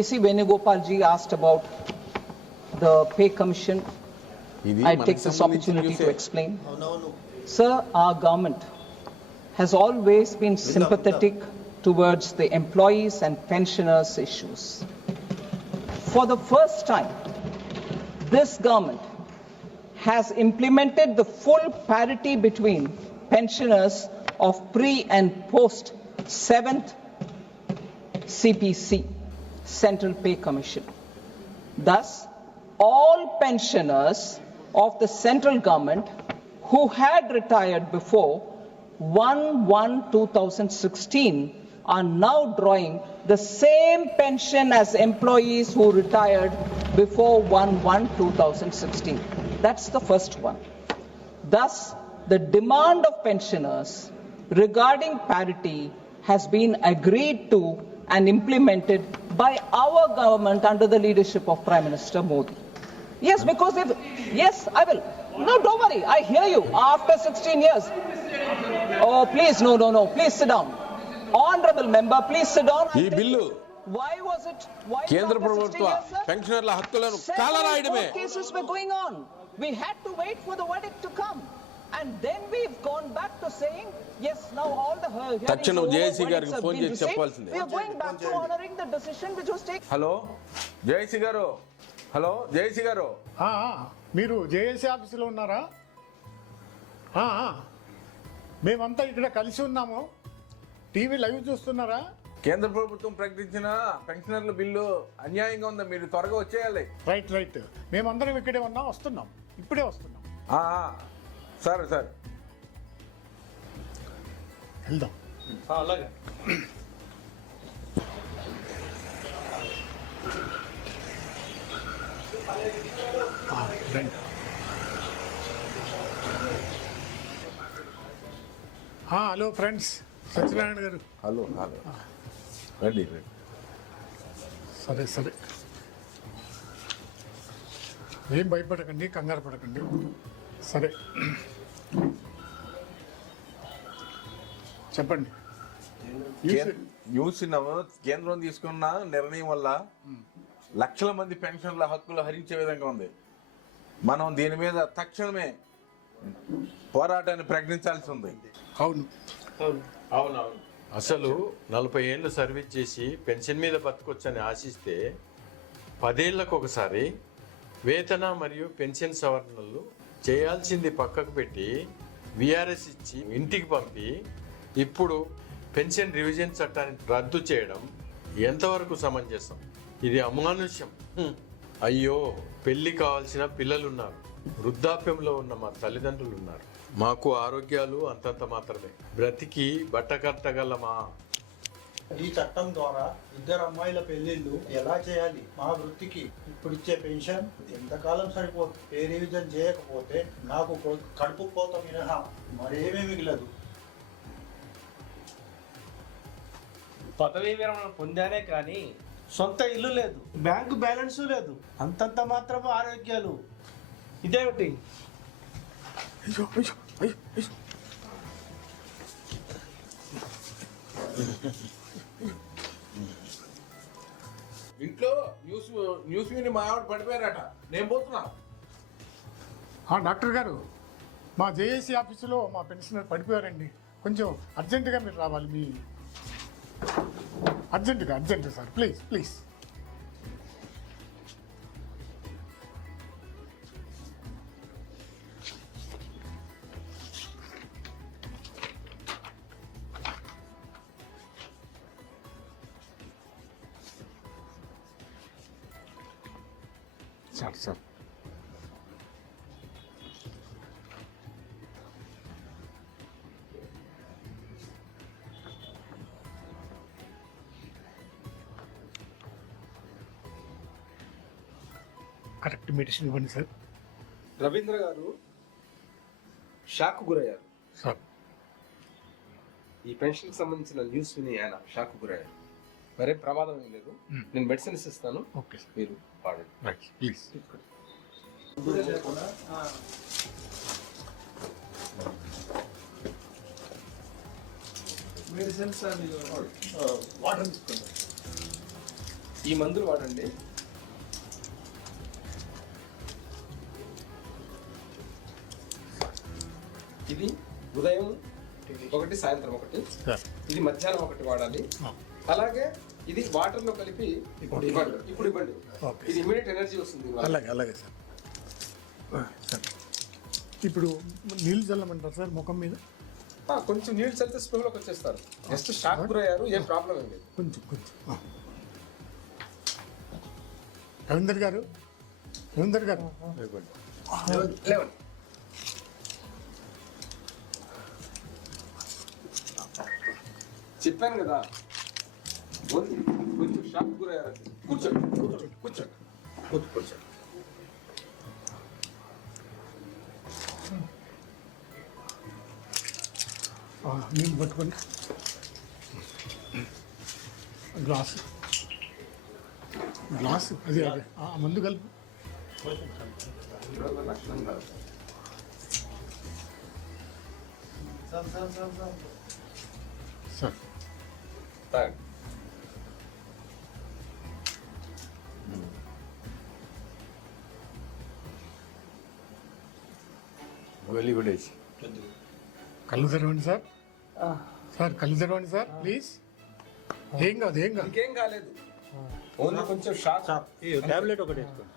K.C. Venugopal ji asked about the pay commission. I take this opportunity to explain. Sir, our government has always been sympathetic towards the employees and pensioners' issues. For the first time, this government has implemented the full parity between pensioners of pre and post 7th CPC, Central Pay Commission. Thus, all pensioners of the central government who had retired before 1/1/2016 are now drawing the same pension as employees who retired before 1/1/2016. That's the first one. Thus, the demand of pensioners regarding parity has been agreed to and implemented by our government under the leadership of Prime Minister Modi. Yes, because yes, I will. No, don't worry. I hear you. After 16 years. Oh, please, no. Please sit down. Honorable member, please sit down. ఈ bill Why was it? Why కేంద్ర after 16 ప్రభుత్వ years, sir? పెన్షనర్ల హక్కులను 7 కాలరాయడమే. court cases were going on. We had to wait for the verdict to come. And then we've gone back to saying, yes, now all the hearings తక్షణం over, JAC verdicts గారికి have phone been చేసి received. చెప్పాల్సిందే. We are going back to honoring the decision which was taken. Hello Jayasi గారు, hello Jayasi గారు, మీరు JAC ఆఫీసులో ఉన్నారా? మేమంతా ఇక్కడ కలిసి ఉన్నాము. టీవీ లైవ్ చూస్తున్నారా? కేంద్ర ప్రభుత్వం ప్రకటించిన పెన్షనర్ల బిల్లు అన్యాయంగా ఉందా, మీరు త్వరగా వచ్చేయాలి. రైట్ మేమందరం ఇక్కడే ఉన్నాం, వస్తున్నాం, ఇప్పుడే వస్తున్నాం. సరే వెళ్దాం. అలాగే రండి. హలో ఫ్రెండ్స్, సత్యనారాయణ గారు. హలో రండి. సరే ఏం భయపడకండి, కంగారు పడకండి. సరే చెప్పండి. న్యూస్ కేంద్రం తీసుకున్న నిర్ణయం వల్ల లక్షల మంది పెన్షన్ల హక్కులు హరించే విధంగా ఉంది. మనం దీని మీద తక్షణమే పోరాటాన్ని ప్రకటించాల్సి ఉంది. అవును. అసలు 40 ఏళ్ళు సర్వీస్ చేసి పెన్షన్ మీద బతకొచ్చని ఆశిస్తే 10 ఏళ్లకు ఒకసారి వేతన మరియు పెన్షన్ సవరణలు చేయాల్సింది పక్కకు పెట్టి విఆర్ఎస్ ఇచ్చి ఇంటికి పంపి ఇప్పుడు పెన్షన్ రివిజన్ చట్టాన్ని రద్దు చేయడం ఎంతవరకు సమంజసం? ఇది అమానుష్యం. అయ్యో, పెళ్లి కావాల్సిన పిల్లలున్నారు, వృద్ధాప్యంలో ఉన్న మా తల్లిదండ్రులు ఉన్నారు. మాకు ఆరోగ్యాలు అంతంత మాత్రమే. బ్రతికి బట్టకట్టగలమా? ఈ చట్టం ద్వారా 2 అమ్మాయిల పెళ్లిళ్ళు ఎలా చేయాలి? మా వృత్తికి ఇప్పుడు ఇచ్చే పెన్షన్ ఎంతకాలం సరిపోతుంది? పే రివిజన్ చేయకపోతే నాకు కడుపు కోత మినహా మరేమీ మిగలదు. పదవీ విరమణ పొందానే కానీ సొంత ఇల్లు లేదు, బ్యాంకు బ్యాలెన్స్ లేదు, అంతంత మాత్రము ఆరోగ్యాలు. ఇదేమిటి? ఇంట్లో న్యూస్ విని మా ఆవిడ పడిపోయారట, నేను పోతున్నా. డాక్టర్ గారు, మా జేఏసీ ఆఫీసులో మా పెన్షనర్ పడిపోయారండి. కొంచెం అర్జెంటుగా మీరు రావాలి. మీ urgent sir, please. Sir correct medicine ఇవ్వండి సార్. రవీంద్ర గారు షాక్ గురయ్యారు సార్. ఈ పెన్షన్ సంబంధించిన న్యూస్ విని ఆయన షాక్ గురయ్యారు. మరేం ప్రమాదం ఏం లేదు. నేను మెడిసిన్స్ ఇస్తాను, ఓకే సార్, మీరు వాడండి. Right, please. మెడిసిన్స్ వాటర్ తీసుకోండి. ఈ మందులు వాడండి. ఇది ఉదయం ఒకటి, సాయంత్రం ఒకటి, సార్ ఇది మధ్యాహ్నం ఒకటి వాడాలి. అలాగే ఇది వాటర్ లో కలిపి ఇప్పుడు ఇవ్వండి. ఓకే. ఇది ఇమీడియట్ ఎనర్జీ వస్తుంది ఇవాళ. అలాగే సార్. సార్ ఇప్పుడు నీళ్ళు చల్లమంటారు సార్ ముఖం మీద? కొంచెం నీళ్ళు చల్లితే స్పృహలోకి వచ్చేస్తారు. జస్ట్ షాక్ గురయ్యారు, ఏం ప్రాబ్లం ఏం లేదు. కొంచెం రవీందర్ గారు లేవండి. చెప్పాను కదా, కొంచెం షాక్ గురయ్యారు. కూర్చోండి. నీళ్ళు పట్టుకోండి. గ్లాసు అదే మందు కలుపు. లక్షణం కాదు. సార్ తాగండి. Very good age. కళ్ళు తెరవండి సార్. సార్ కళ్ళు తెరవండి సార్ ప్లీజ్. ఏం కాదు ఇంకేం కాలేదు, ఓన్లీ కొంచెం షాక్. టాబ్లెట్ ఒకటి వేసుకోండి.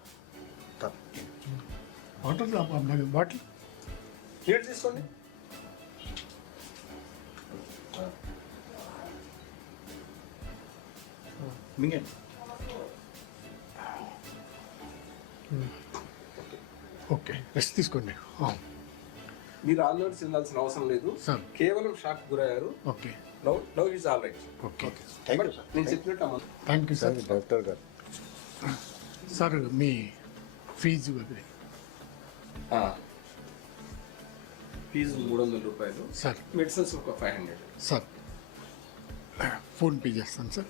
బాటిల్ నీళ్ళు తీసుకోండి. మింగండి. ఓకే రెస్ట్ తీసుకోండి. మీరు ఆల్రెడీ చెందాల్సిన అవసరం లేదు, సార్. కేవలం షాక్ గురయ్యారు. Okay now is all right. Okay నేను చెప్పినట్టు అమ్మ. Thank you sir. డాక్టర్ గారు సార్ మీ ఫీజు అది ఫీజు 300 రూపాయలు, సార్. మెడిసిన్స్ ఒక 500. సార్ ఫోన్ పే చేస్తాను సార్.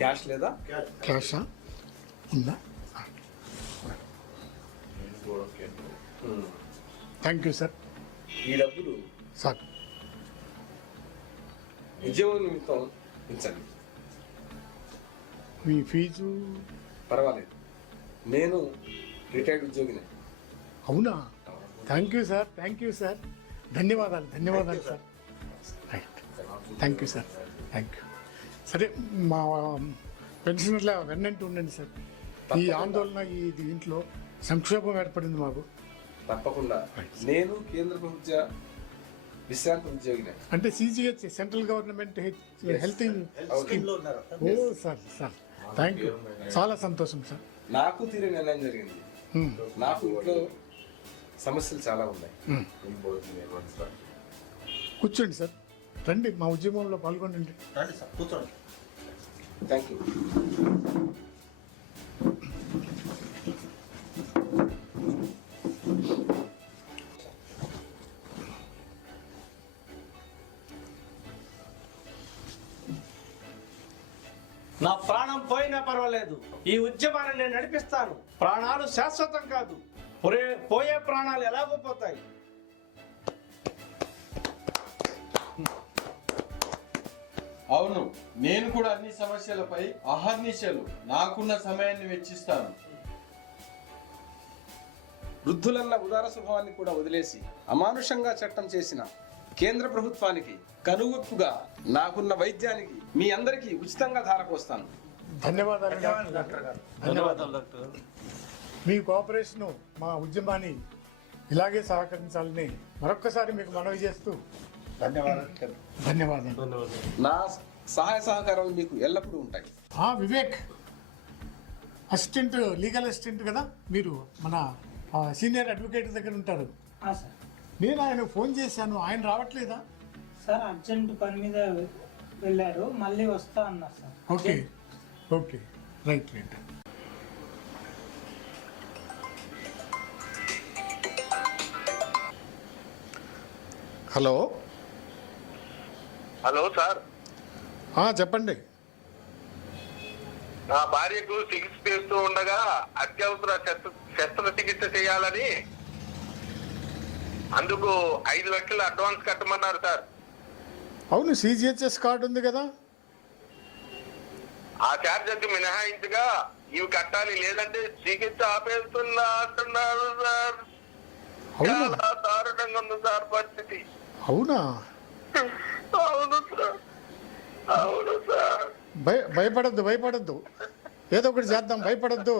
క్యాష్ లేదా? క్యాషా ఉందా? Thank you sir. ఈ డబ్బులు సార్ ఉద్యోగం నిమిత్తం ఉంచండి. మీ ఫీజు పర్వాలేదు, నేను రిటైర్డ్ ఉద్యోగినే. అవునా? Thank you sir. ధన్యవాదాలు sir. Right. Thank you sir. Thank you. సరే మా పెన్షనర్ల వెన్నంటూ ఉండండి సార్. ఈ ఆందోళన ఈ దీంట్లో సంక్షోభం ఏర్పడింది మాకు. తప్పకుండా. నేను కేంద్ర ప్రభుత్వ విశ్రాంతి ఉద్యోగినే. అంటే CGHS central government health scheme. Oh sir thank you. చాలా సంతోషం సార్. నాకు తీరే నిర్ణయం జరిగింది. నాకు ఇంట్లో సమస్యలు చాలా ఉన్నాయి. కూర్చోండి సార్. రండి మా ఉద్యమంలో పాల్గొనండి. రండి సార్, కూర్చోండి. Thank you. నా ప్రాణం పోయినా పర్వాలేదు, ఈ ఉద్యమాన్ని నేను నడిపిస్తాను. ప్రాణాలు శాశ్వతం కాదు, పోయే ప్రాణాలు ఎలాగో పోతాయి. అవును, నేను కూడా అన్ని సమస్యలపై అహర్నిశలు నాకున్న సమయాన్ని వెచ్చిస్తాను. వృద్ధులన్న ఉదార స్వభావాన్ని కూడా వదిలేసి అమానుషంగా చట్టం చేసిన కేంద్ర ప్రభుత్వానికి కనువిప్పుగా నాకున్న వైద్యానికి మీ అందరికీ ఉచితంగా ధారపోస్తాను. ధన్యవాదాలు డాక్టర్ గారు. మీ కోఆపరేషను మా ఉద్యమాన్ని ఇలాగే సహకరించాలని మరొక్కసారి మీకు మనవి చేస్తూ ధన్యవాదాలు. నా సహాయ సహకారాలు మీకు ఎల్లప్పుడూ ఉంటాయి. వివేక్ లీగల్ అసిస్టెంట్ కదా మీరు? మన సీనియర్ అడ్వకేట్ దగ్గర ఉంటారు. సార్. నేను ఆయన ఫోన్ చేశాను, ఆయన రావట్లేదా? సార్ అర్జెంట్ పని మీద వెళ్ళారు, మళ్ళీ వస్తా అన్నారు sir. Okay right. Hello sir, చెప్పండి. నా భార్యకు చికిత్స చేస్తూ ఉండగా అత్యవసర శస్త్రచికిత్స చేయాలని అందుకు 5 లక్షలు అడ్వాన్స్ కట్టమన్నారు సార్. అవును, సిజిహెచ్ఎస్ కార్డు ఉంది కదా? ఆ ఛార్జీకి మినహాయింపుగా ఇవి కట్టాలి, లేదంటే చికిత్స ఆపేస్తున్నా అంటున్నారు సార్. అవునా? చాలా దారుణంగా ఉంది సార్ పరిస్థితి. అవునా? అవును సార్, అవును సార్. భయపడద్దు, ఏదో ఒకటి చేద్దాం. భయపడద్దు.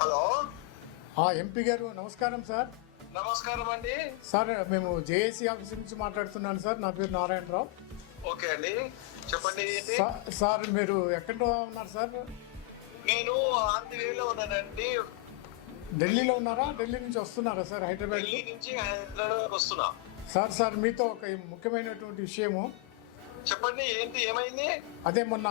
హలో, ఎంపీ గారు నమస్కారం సార్. నమస్కారం అండి. సార్ మేము జేఏసీ ఆఫీస్ నుంచి మాట్లాడుతున్నాను సార్. నా పేరు నారాయణరావు. ఓకే అండి, చెప్పండి. ఏంటి? సార్ మీరు ఎక్కడ ఉన్నారు సార్? నేను ఆంధ్రవేలో ఉన్నానండి. ఢిల్లీలో ఉన్నారా? ఢిల్లీ నుంచి వస్తున్నారా సార్ హైదరాబాద్? ఢిల్లీ నుంచి హైదరాబాద్ వస్తున్నా. సార్ మీతో ఒక ముఖ్యమైనటువంటి విషయము. చెప్పండి, ఏంటి, ఏమైంది? అదే మొన్న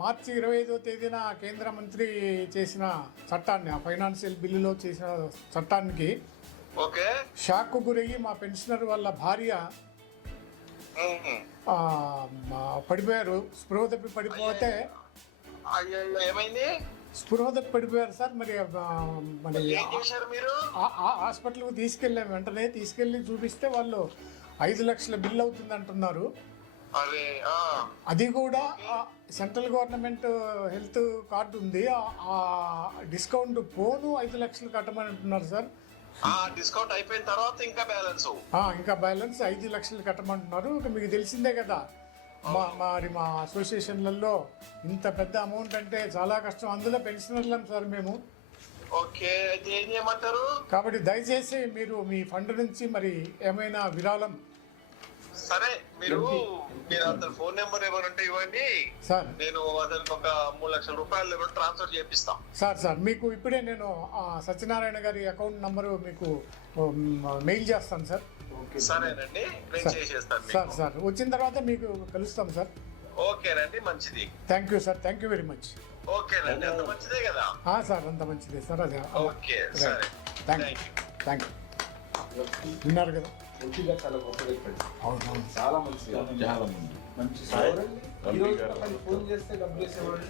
మార్చి 25వ తేదీన కేంద్ర మంత్రి చేసిన చట్టాన్ని, ఆ ఫైనాన్షియల్ బిల్లులో చేసిన చట్టానికి ఓకే. షాక్కు గురయ్యి మా పెన్షనర్ వాళ్ళ భార్య పడిపోయారు. స్పృహ తప్పి పడిపోతే అయ్యో, ఏమైంది? స్పృహ తప్పి పడిపోయారు సార్. మరి ఏం చేశారు మీరు? హాస్పిటల్కి తీసుకెళ్ళాము. వెంటనే తీసుకెళ్ళి చూపిస్తే వాళ్ళు 5 లక్షల బిల్ అవుతుంది అంటున్నారు. అరే, అది కూడా సెంట్రల్ గవర్నమెంట్ హెల్త్ కార్డు ఉంది, ఆ డిస్కౌంట్ పోను 5 లక్షలు కట్టమని అంటున్నారు సార్. డిస్కౌంట్ అయిపోయిన తర్వాత ఇంకా బ్యాలెన్స్. ఇంకా బ్యాలెన్స్ 5 లక్షలు కట్టమంటున్నారు. ఇక మీకు తెలిసిందే కదా, మా అసోసియేషన్లలో ఇంత పెద్ద అమౌంట్ అంటే చాలా కష్టం. అందులో పెన్షనర్లం సార్ మేము. ఓకే, అయితే ఏం చేయమంటారు? కాబట్టి దయచేసి మీరు మీ ఫండ్ నుంచి మరి ఏమైనా విరాళం. సరే, మీరు అతని ఫోన్ నెంబర్ ఏమైనా ఇవ్వండి సార్. నేను అతనికి ఒక 3 లక్షల రూపాయలు ట్రాన్స్ఫర్ చేపిస్తాం. సార్ మీకు ఇప్పుడే నేను సత్యనారాయణ గారి అకౌంట్ నంబరు మీకు మెయిల్ చేస్తాను సార్. సరేనండి, నేను చేసేస్తాను. సార్ వచ్చిన తర్వాత మీకు కలుస్తాం సార్. ఓకేనండి, మంచిది. Thank you sir, thank you very much. ఓకేనండి, అంత మంచిదే కదా? సార్ అంత మంచిదే సార్. అదే ఓకే, సరే, థ్యాంక్ యూ. విన్నారు కదా? చాలా గొప్ప వ్యక్తి. అవును. చాలా మంచి మంచి ఫోన్ చేస్తే డబ్బులు వేసేవాడు.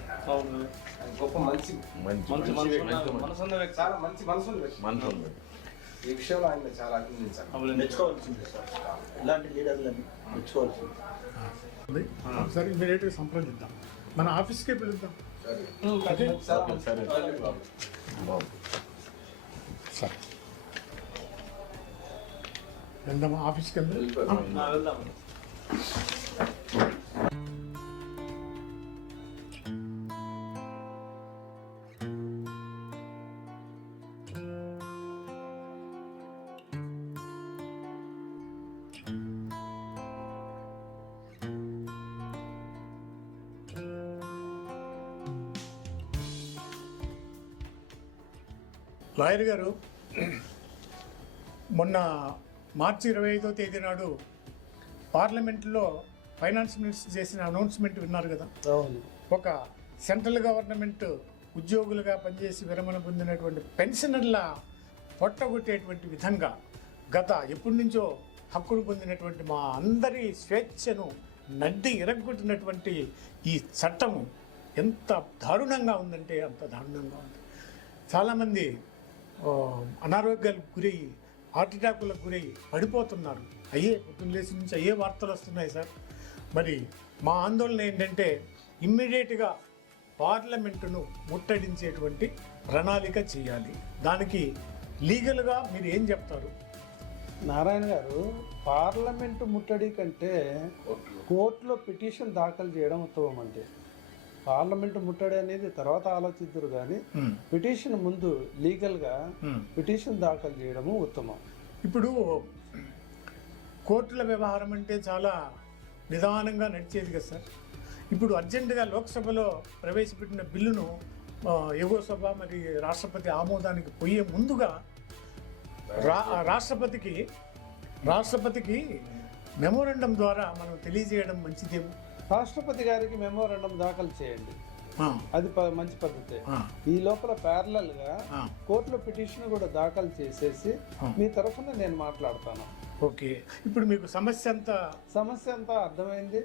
గొప్ప మంచి చాలా మంచి మనసు వ్యక్తి. ఈ విషయంలో ఆయన చాలా అభినందించాలి. మెచ్చుకోవాల్సిందే సార్. ఇలాంటి లీడర్లని మెచ్చుకోవాల్సింది. సరే, ఇమీడియట్గా సంప్రదిద్దాం. మన ఆఫీస్కే పిలుద్దాం. సరే సరే, వెళ్దాం ఆఫీస్కి వెళ్దాం. లాయర్ గారు, మొన్న మార్చి 25వ తేదీ నాడు పార్లమెంట్లో ఫైనాన్స్ మినిస్టర్ చేసిన అనౌన్స్మెంట్ విన్నారు కదా? ఒక సెంట్రల్ గవర్నమెంట్ ఉద్యోగులుగా పనిచేసి విరమణ పొందినటువంటి పెన్షనర్ల పొట్టగొట్టేటువంటి విధంగా గత ఎప్పటి నుంచో హక్కును పొందినటువంటి మా అందరి స్వేచ్ఛను నడ్డి ఇరగొట్టినటువంటి ఈ చట్టము ఎంత దారుణంగా ఉందంటే అంత దారుణంగా ఉంది. చాలామంది అనారోగ్యాలకు గురై, హార్ట్ అటాకులకు గురై పడిపోతున్నారు. పొద్దున్న లేచి నుంచి అయ్యే వార్తలు వస్తున్నాయి సార్. మరి మా ఆందోళన ఏంటంటే ఇమ్మీడియట్గా పార్లమెంటును ముట్టడించేటువంటి ప్రణాళిక చేయాలి. దానికి లీగల్గా మీరు ఏం చెప్తారు? నారాయణ గారు, పార్లమెంటు ముట్టడి కంటే కోర్టులో పిటిషన్ దాఖలు చేయడం ఉత్తమం. అంటే పార్లమెంటు ముట్టడి అనేది తర్వాత ఆలోచిద్దరు, కానీ పిటిషన్ ముందు లీగల్గా పిటిషన్ దాఖలు చేయడము ఉత్తమం. ఇప్పుడు కోర్టుల వ్యవహారం అంటే చాలా నిదానంగా నడిచేది కదా సార్. ఇప్పుడు అర్జెంటుగా లోక్సభలో ప్రవేశపెట్టిన బిల్లును ఎగువ సభ మరి రాష్ట్రపతి ఆమోదానికి పోయే ముందుగా రాష్ట్రపతికి మెమోరాండం ద్వారా మనం తెలియజేయడం మంచిదేమో. రాష్ట్రపతి గారికి మెమోరాండం దాఖలు చేయండి, అది మంచి పద్ధతే. ఈ లోపల ప్యారలల్ గా కోర్టులో పిటిషన్ కూడా దాఖలు చేసేసి మీ తరఫున నేను మాట్లాడతాను. ఓకే, ఇప్పుడు మీకు సమస్య అంతా అర్థమైంది.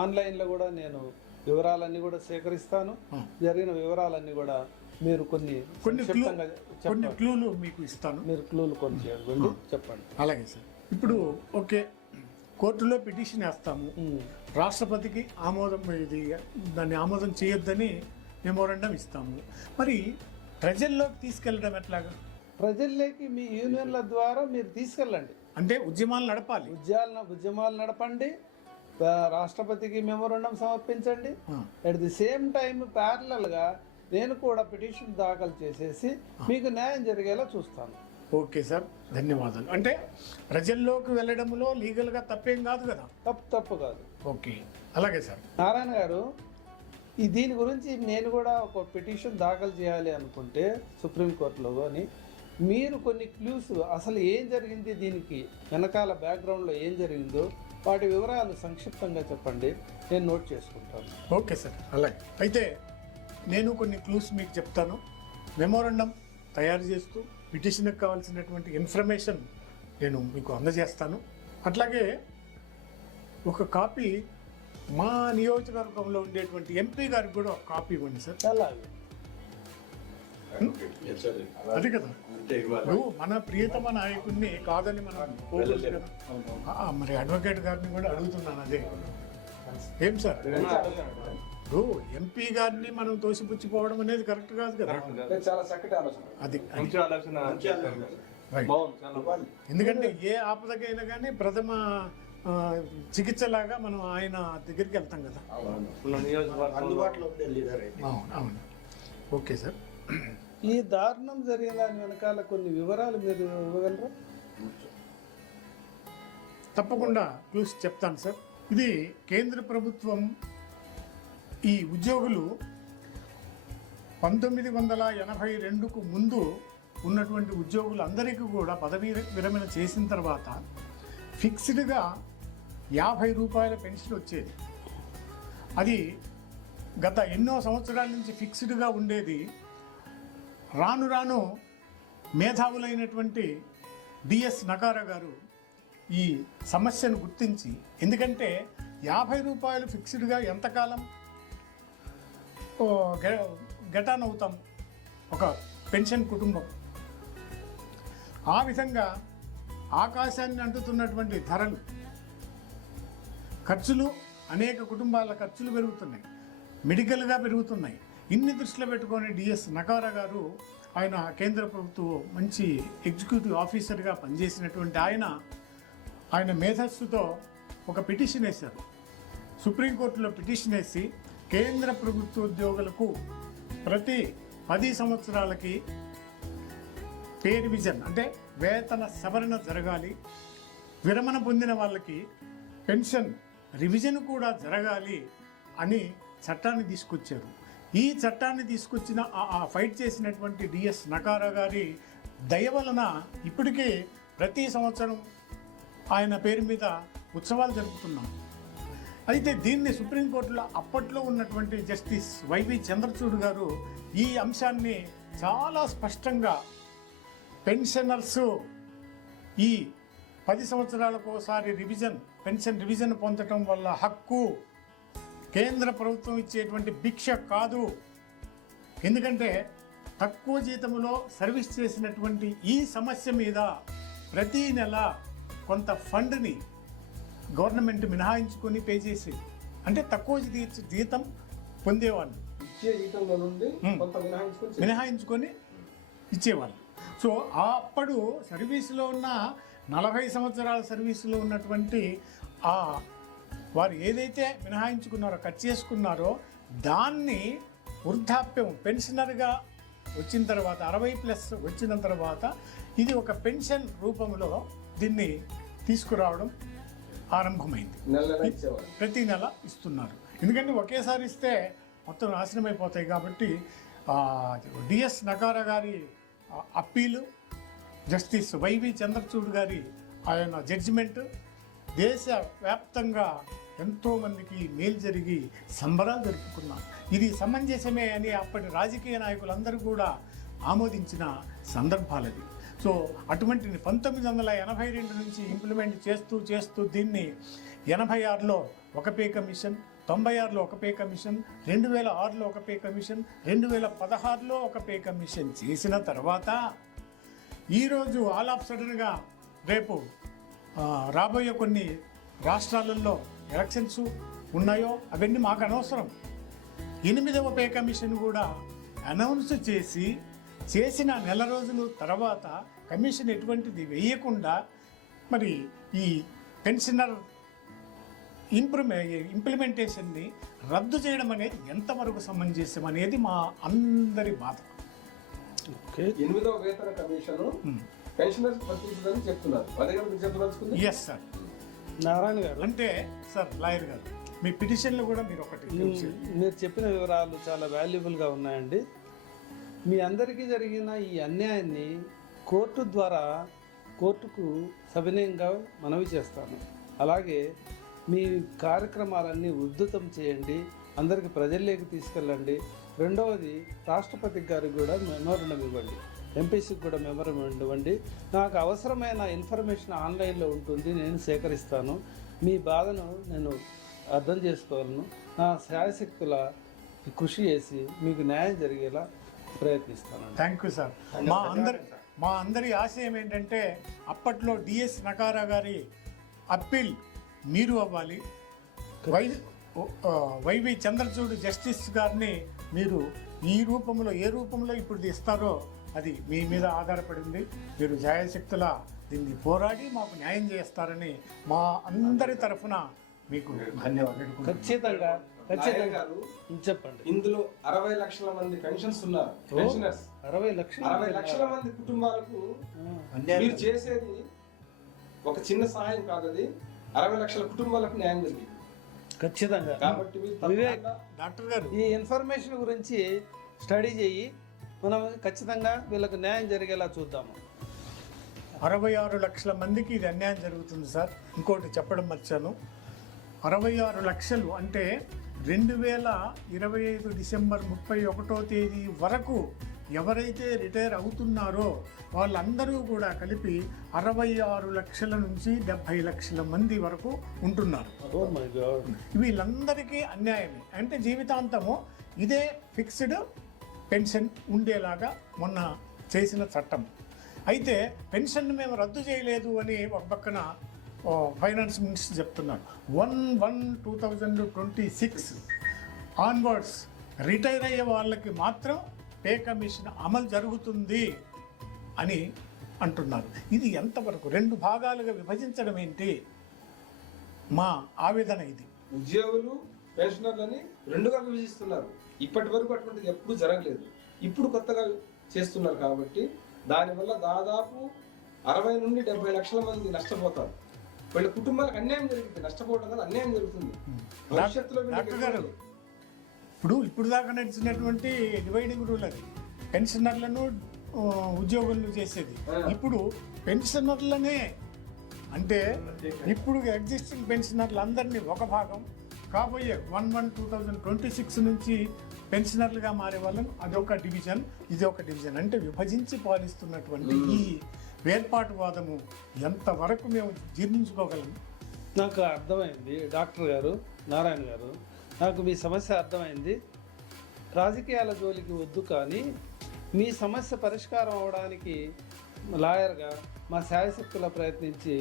ఆన్లైన్ లో కూడా నేను వివరాలన్నీ కూడా సేకరిస్తాను. జరిగిన వివరాలన్నీ కూడా మీరు కొన్ని కొన్ని సంక్షిప్తంగా కొన్ని చెప్పండి. క్లూలు మీకు ఇస్తాను. మీరు క్లూలు కొన్ని చేయండి, చెప్పండి. అలాగే సార్. ఇప్పుడు ఓకే, కోర్టులో పిటిషన్ వేస్తాము, రాష్ట్రపతికి ఆమోదం, ఇది దాన్ని ఆమోదం చేయొద్దని మెమోరాండం ఇస్తాము. మరి ప్రజల్లోకి తీసుకెళ్ళడం ఎట్లాగా? ప్రజల్లోకి మీ యూనియన్ల ద్వారా మీరు తీసుకెళ్ళండి, అంటే ఉద్యమాలు నడపాలి. ఉద్యమాలు నడపండి, రాష్ట్రపతికి మెమోరాండం సమర్పించండి. అట్ ది సేమ్ టైం ప్యారలల్గా నేను కూడా పిటిషన్ దాఖలు చేసేసి మీకు న్యాయం జరిగేలా చూస్తాను. ఓకే సార్, ధన్యవాదాలు. అంటే ప్రజల్లోకి వెళ్ళడంలో లీగల్గా తప్పేం కాదు కదా? తప్పు కాదు. ఓకే, అలాగే సార్. నారాయణ గారు, దీని గురించి నేను కూడా ఒక పిటిషన్ దాఖలు చేయాలి అనుకుంటే సుప్రీంకోర్టులో కానీ మీరు కొన్ని క్లూస్, అసలు ఏం జరిగింది, దీనికి వెనకాల బ్యాక్గ్రౌండ్లో ఏం జరిగిందో వాటి వివరాలు సంక్షిప్తంగా చెప్పండి, నేను నోట్ చేసుకుంటాను. ఓకే సార్, అలాగే. అయితే నేను కొన్ని క్లూస్ మీకు చెప్తాను. మెమోరాండం తయారు చేస్తూ పిటిషన్కి కావాల్సినటువంటి ఇన్ఫర్మేషన్ నేను మీకు అందజేస్తాను. అట్లాగే ఒక కాపీ మా నియోజకవర్గంలో ఉండేటువంటి ఎంపీ గారికి కూడా ఒక కాపీ ఇవ్వండి సార్. అలాగే. అది కదా, ఇప్పుడు మన ప్రియతమ నాయకుడిని కాదని మనం పోగొట్టు కదా. మరి అడ్వకేట్ గారిని కూడా అడుగుతున్నాను అదే. ఏం సార్, ఇప్పుడు ఎంపీ గారిని మనం తోసిపుచ్చిపోవడం అనేది కరెక్ట్ కాదు కదా. చాలా చక్కటి ఆలోచన. అది బాగుంది, చాలా బాగుంది. ఎందుకంటే ఏ ఆపదకైనా కానీ ప్రథమ చికిత్సలాగా మనం ఆయన దగ్గరికి వెళ్తాం కదా. అందుబాటులో ఉండే లీడర్ అవును. Okay sir. ఈ దారుణం జరిగిన దాని వెనకాల కొన్ని వివరాలు మీరు ఇవ్వగలరా? తప్పకుండా క్లూస్ చెప్తాను సార్. ఇది కేంద్ర ప్రభుత్వం ఈ ఉద్యోగులు 1982కు ముందు ఉన్నటువంటి ఉద్యోగులందరికీ కూడా పదవీ విరమణ చేసిన తర్వాత ఫిక్స్డ్గా 50 రూపాయల పెన్షన్ వచ్చేది. అది గత ఎన్నో సంవత్సరాల నుంచి ఫిక్స్డ్గా ఉండేది. రాను రాను మేధావులైనటువంటి డిఎస్ నకారా గారు ఈ సమస్యను గుర్తించి, ఎందుకంటే 50 రూపాయలు ఫిక్స్డ్గా ఎంతకాలం గెటాన్ అవుతాం ఒక పెన్షన్ కుటుంబం. ఆ విధంగా ఆకాశాన్ని అంటుతున్నటువంటి ధరలు, ఖర్చులు, అనేక కుటుంబాల ఖర్చులు పెరుగుతున్నాయి, మెడికల్గా పెరుగుతున్నాయి. ఇన్ని దృష్టిలో పెట్టుకొని డిఎస్ నకారా గారు, ఆయన కేంద్ర ప్రభుత్వం మంచి ఎగ్జిక్యూటివ్ ఆఫీసర్గా పనిచేసినటువంటి ఆయన మేధస్సుతో ఒక పిటిషన్ వేశారు. సుప్రీంకోర్టులో పిటిషన్ వేసి కేంద్ర ప్రభుత్వ ఉద్యోగులకు ప్రతి 10 సంవత్సరాలకి పే రివిజన్ అంటే వేతన సవరణ జరగాలి, విరమణ పొందిన వాళ్ళకి పెన్షన్ రివిజన్ కూడా జరగాలి అని చట్టాన్ని తీసుకొచ్చారు. ఈ చట్టాన్ని తీసుకొచ్చిన ఆ ఫైట్ చేసినటువంటి డిఎస్ నకారా గారి దయ వలన ఇప్పటికే ప్రతి సంవత్సరం ఆయన పేరు మీద ఉత్సవాలు జరుపుతున్నాం. అయితే దీన్ని సుప్రీంకోర్టులో అప్పట్లో ఉన్నటువంటి జస్టిస్ వైవి చంద్రచూడ్ గారు ఈ అంశాన్ని చాలా స్పష్టంగా పెన్షనర్స్ ఈ 10 సంవత్సరాలకు ఒకసారి పెన్షన్ రివిజన్ పొందటం వల్ల హక్కు, కేంద్ర ప్రభుత్వం ఇచ్చేటువంటి భిక్ష కాదు. ఎందుకంటే తక్కువ జీతంలో సర్వీస్ చేసినటువంటి ఈ సమస్య మీద ప్రతీ నెల కొంత ఫండ్ని గవర్నమెంట్ మినహాయించుకొని పే చేసేది. అంటే తక్కువ జీతం పొందేవాళ్ళు ఇచ్చే జీతంలో నుండి కొంత మినహాయించుకొని ఇచ్చేవాళ్ళు. సో అప్పుడు సర్వీసులో ఉన్న 40 సంవత్సరాల సర్వీసులో ఉన్నటువంటి వారు ఏదైతే మినహాయించుకున్నారో, కట్ చేసుకున్నారో, దాన్ని వృద్ధాప్యం పెన్షనర్గా వచ్చిన తర్వాత 60+ వచ్చిన తర్వాత ఇది ఒక పెన్షన్ రూపంలో దీన్ని తీసుకురావడం ఆరంభమైంది. ప్రతి నెల ఇస్తున్నారు. ఎందుకంటే ఒకేసారి ఇస్తే మొత్తం నాశనం అయిపోతాయి కాబట్టి డిఎస్ నకారా గారి అప్పీలు, జస్టిస్ వైవి చంద్రచూడ్ గారి ఆయన జడ్జిమెంట్ దేశవ్యాప్తంగా ఎంతోమందికి మేలు జరిగి సంబరాలు జరుపుకున్నారు. ఇది సమంజసమే అని అప్పటి రాజకీయ నాయకులందరూ కూడా ఆమోదించిన సందర్భాలది. సో అటువంటి 1982 నుంచి ఇంప్లిమెంట్ చేస్తూ దీన్ని 86లో ఒక పే కమిషన్, 1996లో ఒక పే కమిషన్, 2006లో ఒక పే కమిషన్, 2016లో ఒక పే కమిషన్ చేసిన తర్వాత ఈరోజు ఆల్ ఆఫ్ సడన్గా రేపు రాబోయే కొన్ని రాష్ట్రాలలో ఎలక్షన్స్ ఉన్నాయో అవన్నీ మాకు అనవసరం. 8వ పే కమిషన్ కూడా అనౌన్స్ చేసిన నెల రోజుల తర్వాత కమిషన్ ఎటువంటిది వేయకుండా మరి ఈ పెన్షనర్ ఇంప్లిమెంటేషన్ని రద్దు చేయడం అనేది ఎంతవరకు సమంజసం అనేది మా అందరి బాధ. 8వ వేతన కమిషన్ పెన్షనర్స్ వర్తించదని చెప్తున్నారు. అదే కదా మీరు చెప్పదలుచుకుంది? Yes sir. నారాయణ గారు, అంటే సార్ లాయర్ గారు, మీ పిటిషన్లు కూడా మీరు ఒకటి మీరు చెప్పిన వివరాలు చాలా వాల్యుబుల్గా ఉన్నాయండి. మీ అందరికీ జరిగిన ఈ అన్యాయాన్ని కోర్టు ద్వారా కోర్టుకు సవినయంగా మనవి చేస్తాను. అలాగే మీ కార్యక్రమాలన్నీ ఉద్ధృతం చేయండి, అందరికీ ప్రజల్లోకి తీసుకెళ్ళండి. రెండవది, రాష్ట్రపతి గారికి కూడా మెమోరండం ఇవ్వండి, ఎంపీసీకి కూడా మెమోరండం ఇవ్వండి. నాకు అవసరమైన ఇన్ఫర్మేషన్ ఆన్లైన్లో ఉంటుంది, నేను సేకరిస్తాను. మీ బాధను నేను అర్థం చేసుకోవాలను. నా శాయశక్తుల కృషి చేసి మీకు న్యాయం జరిగేలా ప్రయత్నిస్తాను. Thank you sir. మా అందరి ఆశయం ఏంటంటే అప్పట్లో డిఎస్ నకారా గారి అప్పీల్ మీరు అవ్వాలి, వైవి చంద్రచూడ్ జస్టిస్ గారిని మీరు ఈ రూపంలో ఏ రూపంలో ఇప్పుడు ఇస్తారో అది మీ మీద ఆధారపడింది. మీరు జయశక్తుల దీన్ని పోరాడి మాకు న్యాయం చేస్తారని మా అందరి తరఫున మీకు ధన్యవాదాలు. ఖచ్చితంగా గారు చెప్పండి. ఇందులో 60 లక్షల మంది పెన్షన్స్ ఉన్నారు. పెన్షనర్స్ 60 లక్షలు 60 లక్షల మంది కుటుంబాలకు మీరు చేసేది ఒక చిన్న సహాయం కాదు, అది 60 లక్షల కుటుంబాలకు న్యాయం జరిగింది. ఖచ్చితంగా. కాబట్టి వివేక్, డాక్టర్ గారు ఈ ఇన్ఫర్మేషన్ గురించి స్టడీ చేయి, మనం ఖచ్చితంగా వీళ్ళకి న్యాయం జరిగేలా చూద్దాము. 66 లక్షల మందికి ఇది అన్యాయం జరుగుతుంది సార్. ఇంకోటి చెప్పడం మర్చాను, 66 లక్షలు అంటే 2025 డిసెంబర్ 31వ తేదీ వరకు ఎవరైతే రిటైర్ అవుతున్నారో వాళ్ళందరూ కూడా కలిపి 66 లక్షల నుంచి 70 లక్షల మంది వరకు ఉంటున్నారు. వీళ్ళందరికీ అన్యాయమే. అంటే జీవితాంతము ఇదే ఫిక్స్డ్ పెన్షన్ ఉండేలాగా మొన్న చేసిన చట్టం. అయితే పెన్షన్ మేము రద్దు చేయలేదు అని ఒక పక్కన ఫైనాన్స్ మినిస్టర్ చెప్తున్నారు. 1/1/2026 ఆన్వర్డ్స్ రిటైర్ అయ్యే వాళ్ళకి మాత్రం పే కమిషన్ అమలు జరుగుతుంది అని అంటున్నారు. ఇది ఎంతవరకు 2 భాగాలుగా విభజించడం ఏంటి? మా ఆవేదన ఇది. ఉద్యోగులు పెన్షనర్లని 2గా విభజిస్తున్నారు. ఇప్పటి వరకు అటువంటిది ఎప్పుడు జరగలేదు, ఇప్పుడు కొత్తగా చేస్తున్నారు. కాబట్టి దానివల్ల దాదాపు 60 నుండి 70 లక్షల మంది నష్టపోతారు. వీళ్ళ కుటుంబాలకు అన్యాయం జరుగుతుంది, నష్టపోవడం వల్ల అన్యాయం జరుగుతుంది. భవిష్యత్తులో డాక్టర్ గారు, ఇప్పుడు దాకా నడిచినటువంటి డివైడింగ్ రూల్ అది పెన్షనర్లను ఉద్యోగులను చేసేది. ఇప్పుడు పెన్షనర్లనే అంటే ఇప్పుడు ఎగ్జిస్టింగ్ పెన్షనర్లు అందరినీ ఒక భాగం, కాబోయే 1/1/2026 నుంచి పెన్షనర్లుగా మారే వాళ్ళను అదొక డివిజన్, ఇది ఒక డివిజన్. అంటే విభజించి పాలిస్తున్నటువంటి ఈ వేర్పాటువాదము ఎంతవరకు మేము జీర్ణించుకోగలం? నాకు అర్థమైంది డాక్టర్ గారు, నారాయణ గారు, నాకు మీ సమస్య అర్థమైంది. రాజకీయాల జోలికి వద్దు, కానీ మీ సమస్య పరిష్కారం అవడానికి లాయర్గా మా శాయశక్తుల ప్రయత్నించి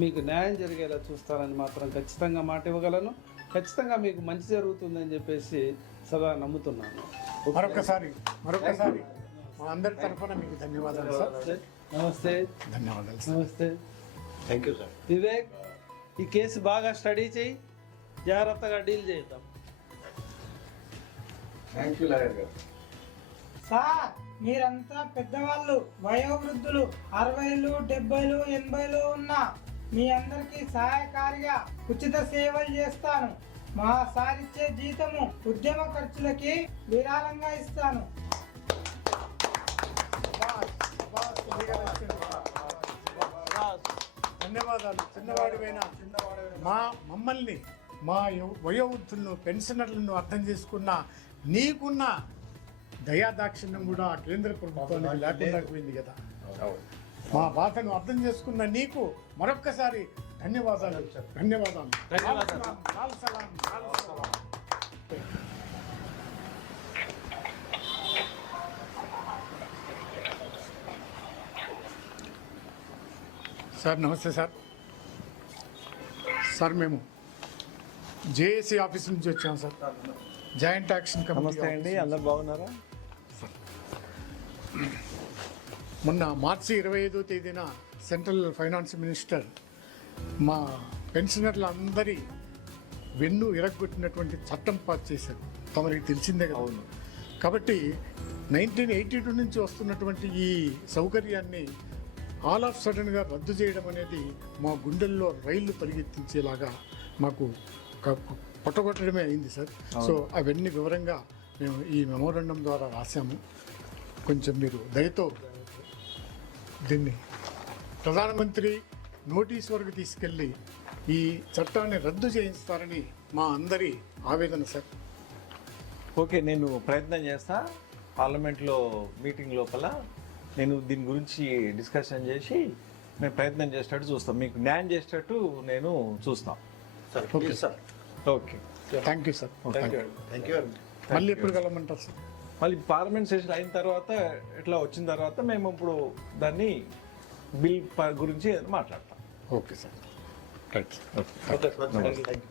మీకు న్యాయం జరిగేలా చూస్తానని మాత్రం ఖచ్చితంగా మాట ఇవ్వగలను. ఖచ్చితంగా మీకు మంచి జరుగుతుందని చెప్పేసి సదా నమ్ముతున్నాను. మరొకసారి మా అందరి తరఫున మీకు ధన్యవాదాలు సార్. నమస్తే. ధన్యవాదాలు సార్. నమస్తే. Thank you sir. వివేక్, ఈ కేసు బాగా స్టడీ చేయి, జాగ్రత్తగా డీల్ చేద్దాం. థ్యాంక్ యూ లాయర్ గారు. సార్, మీరంతా పెద్దవాళ్ళు, వయోవృద్ధులు, 60లు 70లు 80లు ఉన్న మీ అందరికీ సహాయకారిగా ఉచిత సేవలు చేస్తాను. మా సార్ ఇచ్చే జీతము ఉద్యమ ఖర్చులకి విరాళంగా ఇస్తాను. ధన్యవాదాలు. చిన్నవాడివైనా మమ్మల్ని మా వయోవృద్ధులను పెన్షనర్లను అర్థం చేసుకున్న నీకున్న దయాదాక్షిణ్యం కూడా కేంద్ర ప్రభుత్వానికి లేకుండా పోయింది కదా. మా బాధను అర్థం చేసుకున్న నీకు మరొక్కసారి ధన్యవాదాలు. సార్ నమస్తే సార్. సార్ మేము జేఏసీ ఆఫీస్ నుంచి వచ్చాం సార్. Joint action committee. నమస్తే అండి, అందరు బాగున్నారా? మొన్న మార్చి 25వ తేదీన సెంట్రల్ ఫైనాన్స్ మినిస్టర్ మా పెన్షనర్ల అందరి వెన్ను ఇరగొట్టినటువంటి చట్టం పాస్ చేశారు. తమరికి తెలిసిందే కదా. కాబట్టి 1982 నుంచి వస్తున్నటువంటి ఈ సౌకర్యాన్ని ఆల్ ఆఫ్ సడన్గా రద్దు చేయడం అనేది మా గుండెల్లో రైళ్లు పరిగెత్తించేలాగా మాకు పొట్టగొట్టడమే అయింది సార్. సో అవన్నీ వివరంగా మేము ఈ మెమోరండం ద్వారా రాశాము. కొంచెం మీరు దయతో దీన్ని ప్రధానమంత్రి నోటీస్ వరకు తీసుకెళ్ళి ఈ చట్టాన్ని రద్దు చేయిస్తారని మా అందరి ఆవేదన సార్. ఓకే, నేను ప్రయత్నం చేస్తా. పార్లమెంట్లో మీటింగ్ లోపల నేను దీని గురించి డిస్కషన్ చేసి నేను ప్రయత్నం చేసేటట్టు చూస్తాం, మీకు న్యాయం చేసేటట్టు నేను చూస్తాం. Okay sir. Okay, thank you sir. Thank you. మళ్ళీ ఎప్పుడు కలవమంటారు సార్? మళ్ళీ పార్లమెంట్ సెషన్ అయిన తర్వాత ఇట్లా వచ్చిన తర్వాత మేము ఇప్పుడు దాన్ని బిల్ గురించి మాట్లాడతాం. Okay sir. Right. Okay sir.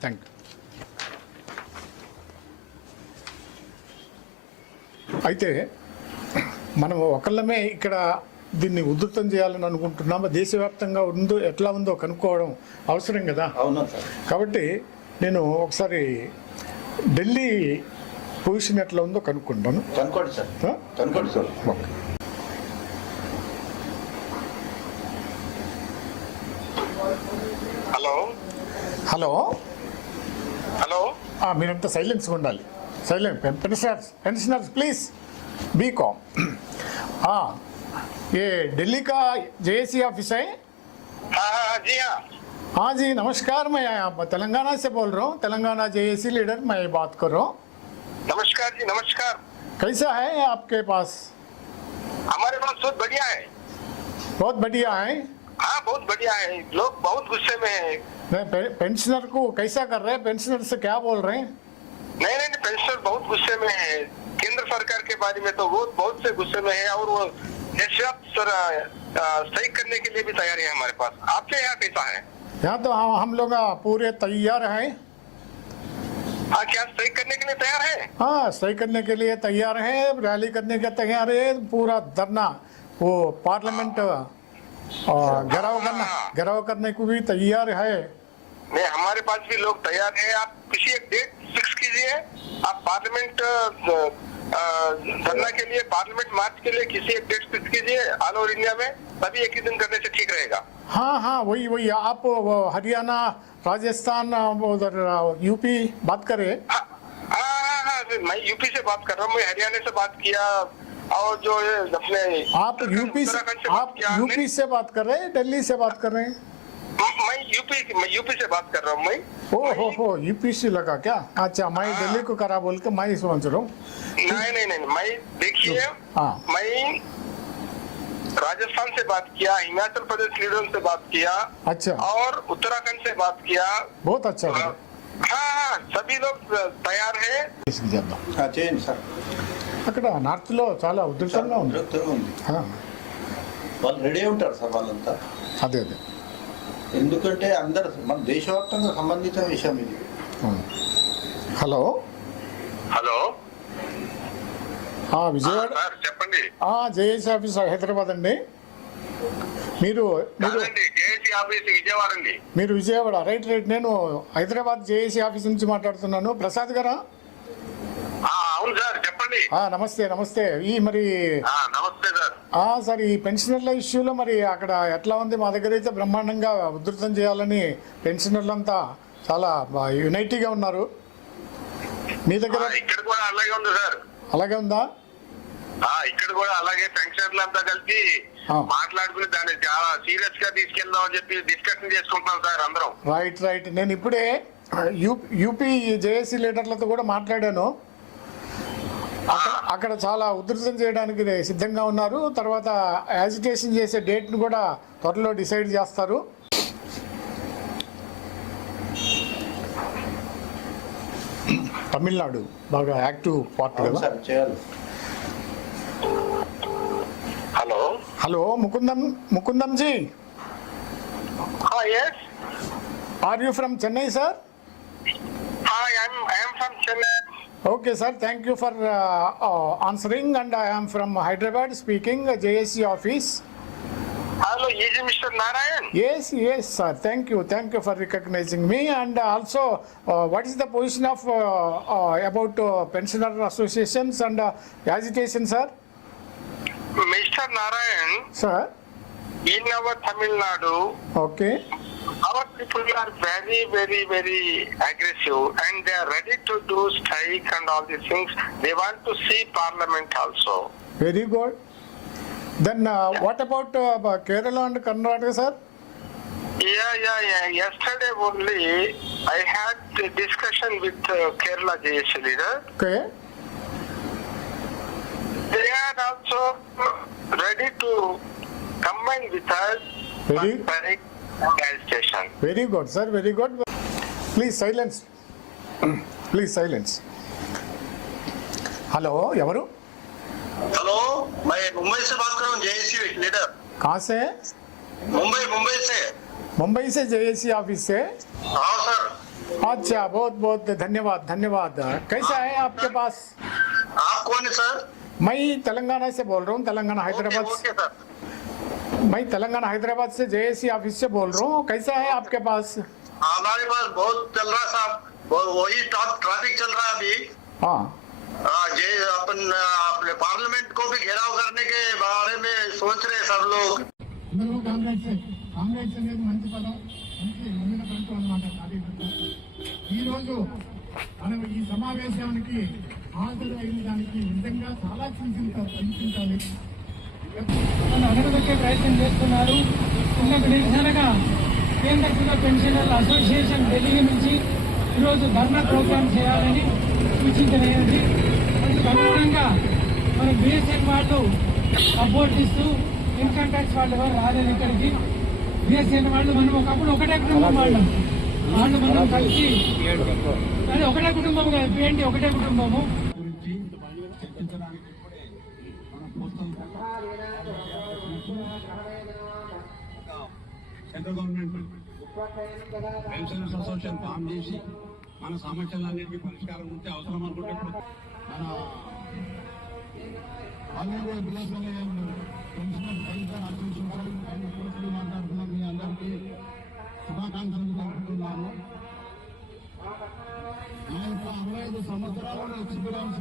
Thank you. అయితే మనం ఒకళ్ళమే ఇక్కడ దీన్ని ఉధృతం చేయాలని అనుకుంటున్నాము. దేశవ్యాప్తంగా ఎట్లా ఉందో కనుక్కోవడం అవసరం కదా. అవునా సార్. కాబట్టి నేను ఒకసారి ఢిల్లీ పొజిషన్ ఎట్లా ఉందో కనుక్కుంటాను. కనుకోండి సార్. కనుకోండి sir. Okay. Hello hello. Hello మీరంతా సైలెన్స్గా ఉండాలి. Silent. Pensioners please be calm. हाँ, ये दिल्ली का जेएसी ऑफिस है? हाँ जी हाँ. हाँ जी नमस्कार, मैं तेलंगाना से बोल रहा हूँ. तेलंगाना जेएसी लीडर मैं बात कर रहा हूँ. नमस्कार जी नमस्कार. कैसा है आपके पास? हमारे पास बहुत बढ़िया है. बहुत बढ़िया है. हाँ बहुत बढ़िया है. लोग बहुत गुस्से में हैं. पेंशनर को कैसा कर रहे हैं? पेंशनर से क्या बोल रहे हैं? नहीं नहीं पेंशनर बहुत गुस्से में है. केंद्र सरकार के बारे में तो वो बहुत से गुस्से में है और वो देशव्याप्त स्ट्राइक करने के लिए भी तैयार है हमारे पास. आपके यहाँ कैसा है? यहाँ तो हम लोग पूरे तैयार हैं. हाँ क्या स्ट्राइक करने के लिए तैयार है? हाँ, स्ट्राइक करने के लिए तैयार है. रैली करने के तैयार है. पूरा धरना, वो पार्लियामेंट घेराव करने को भी तैयार है. नहीं हमारे पास भी लोग तैयार हैं. आप किसी एक डेट फिक्स कीजिए. आप पार्लियामेंट धरना के लिए, पार्लियामेंट मार्च के लिए किसी एक डेट फिक्स कीजिए ऑल ओवर इंडिया में. तभी एक ही दिन करने से ठीक रहेगा. हाँ हाँ वही आप हरियाणा, राजस्थान, उधर यूपी बात करें. हाँ मैं यूपी से बात कर रहा हूँ. मैं हरियाणा से बात किया और जो अपने आप यूपी से बात कर रहे हैं, दिल्ली से बात कर रहे हैं? मैं यूपी से बात कर रहा हूँ. मैं हो यूपी से लगा क्या? अच्छा, मैं दिल्ली को करा बोल के मैं सोच रहा हूँ. नहीं मैं देखिए मैं राजस्थान से बात किया, हिमाचल प्रदेश लीडरों से बात किया. अच्छा. और उत्तराखंड से बात किया. बहुत अच्छा. हाँ सभी लोग तैयार है. చేయండి సార్. అక్కడ నార్త్ లో చాలా ఉధృతంగా ఉంది. వాళ్ళు రెడీ ఉంటారు సార్ వాళ్ళంతా. అదే ఎందుకంటే అందరు మన దేశవ్యాప్తంగా సంబంధించిన విషయం ఇది. హలో హలో విజయవాడ చెప్పండి. జేఏసీ ఆఫీస్ హైదరాబాద్ అండి. మీరు విజయవాడ అండి. మీరు విజయవాడ. రైట్. నేను హైదరాబాద్ జేఏసీ ఆఫీస్ నుంచి మాట్లాడుతున్నాను. ప్రసాద్ గారా? అవును సార్ చెప్పండి. నమస్తే. ఈ మరి నమస్తే సార్. సార్ ఈ పెన్షనర్ల ఇష్యూలో మరి అక్కడ ఎట్లా ఉంది? మా దగ్గర అయితే బ్రహ్మాండంగా ఉధృతం చేయాలని పెన్షనర్లంతా చాలా యునైటీగా ఉన్నారు. మీ దగ్గర ఇక్కడ కూడా అలాగే ఉంది సార్. అలాగే ఉందా? ఇక్కడ కూడా అలాగే పెన్షనర్లు అంతా కలిసి మాట్లాడుకుని దాన్ని చాలా సీరియస్ గా తీసుకెళ్దాం అని చెప్పి డిస్కషన్ చేసుకుంటున్నాం సార్ అందరం. రైట్. నేను ఇప్పుడే యూపీ జేఏసీ లీడర్లతో కూడా మాట్లాడాను. అక్కడ చాలా ఉధృతం చేయడానికి సిద్ధంగా ఉన్నారు. తర్వాత యాజిటేషన్ చేసే డేట్ను కూడా త్వరలో డిసైడ్ చేస్తారు. తమిళనాడు బాగా యాక్టివ్ పార్టీ కదా. Hello Mukundam ji. Yes. Are you from Chennai, sir? Hi, I am from Chennai. Okay, sir. Thank you for answering. And I am from Hyderabad speaking, JSC office. Hello, is it Mr. Narayan? Yes, sir. Thank you for recognizing me. And also, what is the position of about pensioner associations and agitation, sir? Mr. Narayan, Sir. in our Tamil Nadu, Okay. our people are very, very, very aggressive and they are ready to do strike and all these things. They want to see parliament also. Very good. Then what about Kerala and Karnataka, sir? Yeah. Yesterday only, I had a discussion with Kerala JSC leader. Okay. They are also ready to combine with us Very- for strike gas station. Very good, sir. Very good. Please silence. Please silence. Hello, ఎవరు? Hello, मैं मुंबई से बात कर रहा हूँ, JSC leader. कहाँ से? मुंबई से। मुंबई से JSC ऑफिस से? हाँ सर। अच्छा, बहुत बहुत धन्यवाद। कैसा है आपके पास? आप कौन है सर? मैं तेलंगाना से बोल रहा हूँ, तेलंगाना हैदराबाद से। Okay sir. मैं तेलंगाना हैदराबाद से JSC ऑफिस से बोल रहा हूँ। कैसा है आपके पास? हमारे पास बहुत चल रहा है साहब, वही ट्रैफिक चल रहा है अभी। हाँ। अपने पार्लियामेंट को भी घेराव करने के बारे में सोच रहे सब लोग। కాంగ్రెస్ అనేది మంచి పదం, మంచి ముందున ప్రభుత్వం అన్నమాట కార్యకర్త. ఈరోజు మనం ఈ సమావేశానికి హాజరు అయిన దానికి నిజంగా చాలా చింతించాలి. అడగదొక్కే ప్రయత్నం చేస్తున్నారు. ఇందుకు నిరసనగా కేంద్ర పెన్షనర్ల అసోసియేషన్ ఢిల్లీ నుంచి ఈరోజు ధర్నా ప్రోగ్రాం చేయాలని సూచించలేనిది. అందుకు అనుగుణంగా మన బిఎస్ఎన్ వాళ్ళు సపోర్ట్ ఇస్తూ ఇన్కమ్ ట్యాక్స్ వాళ్ళు ఎవరు రాలేదు ఇక్కడికి. బిఎస్ఎన్ వాళ్ళు మనం ఒకప్పుడు ఒకటే కుటుంబం వాళ్ళు మనం కలిసి కానీ ఒకటే కుటుంబం కదా, ఏంటి ఒకటే కుటుంబము. Central government pensioners association form చేసి మన సమస్యలన్నింటికీ పరిష్కారం ఉంటే అవసరం అనుకుంటే మాట్లాడుతున్నాం. మీ అందరికీ శుభాకాంక్షలు తెలుపుతున్నాను. నా యొక్క 65 సంవత్సరాల ఎక్స్పీరియన్స్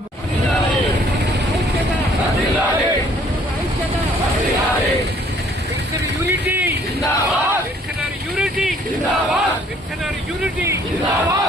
యూనిటీ జిందాబాద్. యూనిటీ జిందాబాద్. యూనిటీ జిందాబాద్.